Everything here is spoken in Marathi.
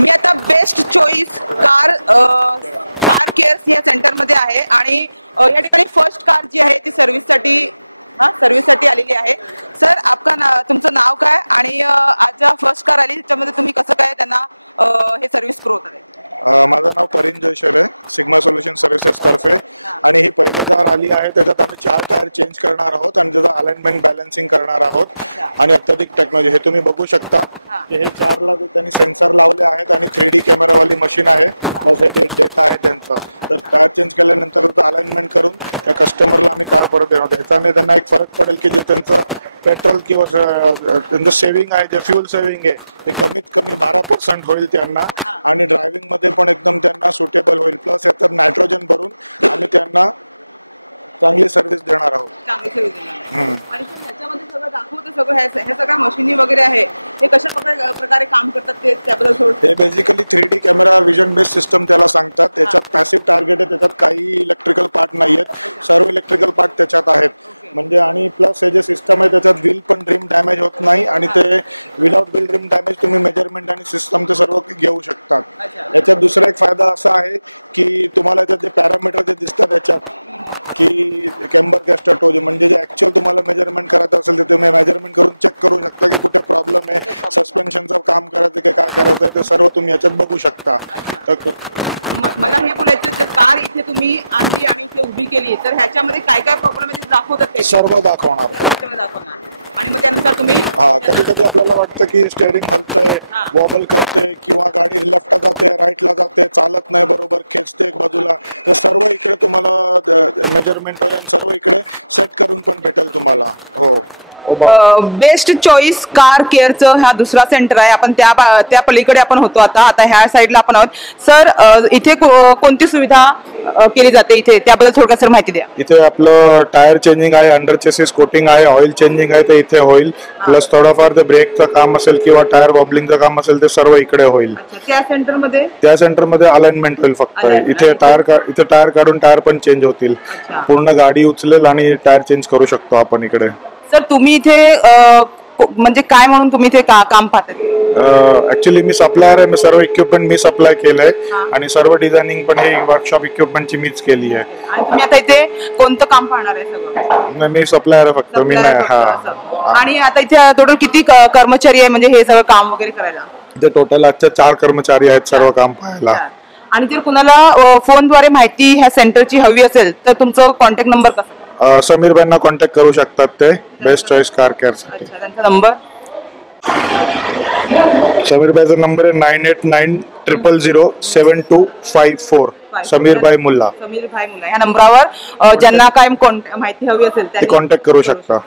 मी आता बेस्ट चॉईस कार केअर्स या सेंटरमध्ये आहे आणि या ठिकाणी फर्स्ट कार जी आहे ती सर्व्हिससाठी आलेली आहे. सर तुमचं नाव काय आणि आज फर्स्ट कार आली त्याच्यामध्ये तुम्ही कसं काय त्यांना हे सर्व्हिस पुरवता? माझं नाव परिन जयशर आहे, सिग्मा सोल्युशन सर्व्हिसेस तर्फे. आणि ही पहिली कार आली आहे, त्याच्यात आम्ही 4 टायर चेंज करणार आहोत आणि त्याचं अलाइनमेंट बॅलन्सिंग करणार आहोत. आणि अत्याधिक टेक्नॉलॉजी हे तुम्ही बघू शकता की हे 4ला त्यांनी सेन्सर लावले आहेत आणि 3D कॅमेरावाली मशीन आहे. बस हे डेटा आहे त्यांचा. तर टायर चेंज केल्यानंतर अलाइनमेंट करून त्या कस्टमरला आम्ही कार परत देणार. ह्याच्याने त्यांना एक फरक पडेल की जे त्यांचं पेट्रोल किंवा त्यांचं सेव्हिंग आहे, जे फ्युल सेव्हिंग आहे ते कमीत कमी 12% होईल त्यांना आणि ड्रायव्हिंग मध्ये पण एकदम त्यांना सुटेबल होईल. प्लस याच्यात नायट्रोजन भरून आम्ही त्यांना चांगली सर्व्हिस देणार आहोत. आणि ह्याच्यामध्ये सगळं दाखवतं सगळं हे सगळ्या मशिनी वगैरे आहे हे कशा प्रकारे काम करतात ते त्याबद्दल हे basically 3D camera vision based system त्याला सांगतात. त्याच्यात पॅसिव्ह टार्गेट आहे, त्याच्यात काही इलेक्ट्रिकल पार्ट नाही आहेत, सर्व इलेक्ट्रिकल पार्ट त्याच्यात आहेत. म्हणजे आणि प्लस हे जे सिस्टम आहे त्याच्यात व्हील पण ड्रीम डॅमेज होत नाही आणि ते विदाउट व्हील ड्रीम डॅमेज तुम्ही मेजरमेंट आणि सिस्टम ते सर्व घेऊ शकतात. याच्यात दुसरा एक फायदा असा आहे की तुम्हाला याच्यात जे पॅरामीटर जे दिसतात याच्यात की कॅम्बर गॅस्टोटोज म्हणजे जे ऍक्च्युअल तुम्हाला मेजरमेंट करायचं असेल ते तुम्ही मेजरमेंट करून चेक करू शकता की कुठे प्रॉब्लेम आहे, सस्पेन्शनचं काम करायचं की काय करायचं ते सर्व तुम्ही याच्यात बघू शकता. मला हे बोलायचं जर कार इथे तुम्ही आणली आणि इथे उभी केली तर ह्याच्यामध्ये काय काय प्रॉब्लेम आहे ते दाखवतात ते सर्व दाखवणार आणि मग त्यानुसार तुम्ही कधी कधी आपल्याला वाटतं की स्टेअरिंग हलतंय, वॉबल करते किंवा गाडी लेफ्टला जाते राईटला जाते, चालत नाही बरोबर, खेचते एक बाजूला, तर सर्व इकडे तुम्हाला मेजरमेंट वगैरे सर्व इकडे सेट करून पण भेटेल तुम्हाला. हो, बेस्ट चॉईस कार केअरचं हा दुसरा सेंटर आहे. आपण त्या पलीकडे आपण होतो आता ह्या साईडला आपण आहोत. सर इथे कोणती सुविधा केली जाते इथे त्याबद्दल थोडक्यात सर माहिती द्या. इथे आपलं टायर चेंजिंग आहे, अंडर चेसिस कोटिंग आहे, ऑइल चेंजिंग आहे ते इथे होईल. प्लस थोडंफार ते ब्रेकचं काम असेल किंवा टायर वॉबलिंगचं काम असेल ते सर्व इकडे होईल. त्या सेंटरमध्ये अलाइनमेंट होईल फक्त. इथे टायर काढून टायर पण चेंज होतील. पूर्ण गाडी उचलेल आणि टायर चेंज करू शकतो आपण इकडे. सर तुम्ही इथे म्हणजे काय म्हणून तुम्ही इथे काम पाहता? ऍक्च्युली मी सप्लायर आहे, सर्व इक्विपमेंट मी सप्लाय केलंय आणि सर्व डिझायनिंग पण हे वर्कशॉप इक्विपमेंटची मीच केली आहे. आणि तुम्ही आता इथे कोणतं काम पाहणार आहे सगळं? मी सप्लायर आहे फक्त, मी नाही. आणि आता इथे टोटल किती कर्मचारी आहे म्हणजे हे सगळं काम वगैरे करायला? इथे टोटल आजच्या 4 कर्मचारी आहेत सर्व काम पाहायला. आणि जर कुणाला फोनद्वारे माहिती ह्या सेंटरची हवी असेल तर तुमचं कॉन्टॅक्ट नंबर कसा? समीर भाईंना कॉन्टॅक्ट करू शकतात ते बेस्ट चॉईस कार केअर साठी. त्यांचा नंबर समीर भाईचा नंबर आहे 9890072554. समीर भाई मुल्ला या नंबरावर ज्यांना काय माहिती हवी असेल ते कॉन्टॅक्ट करू शकता.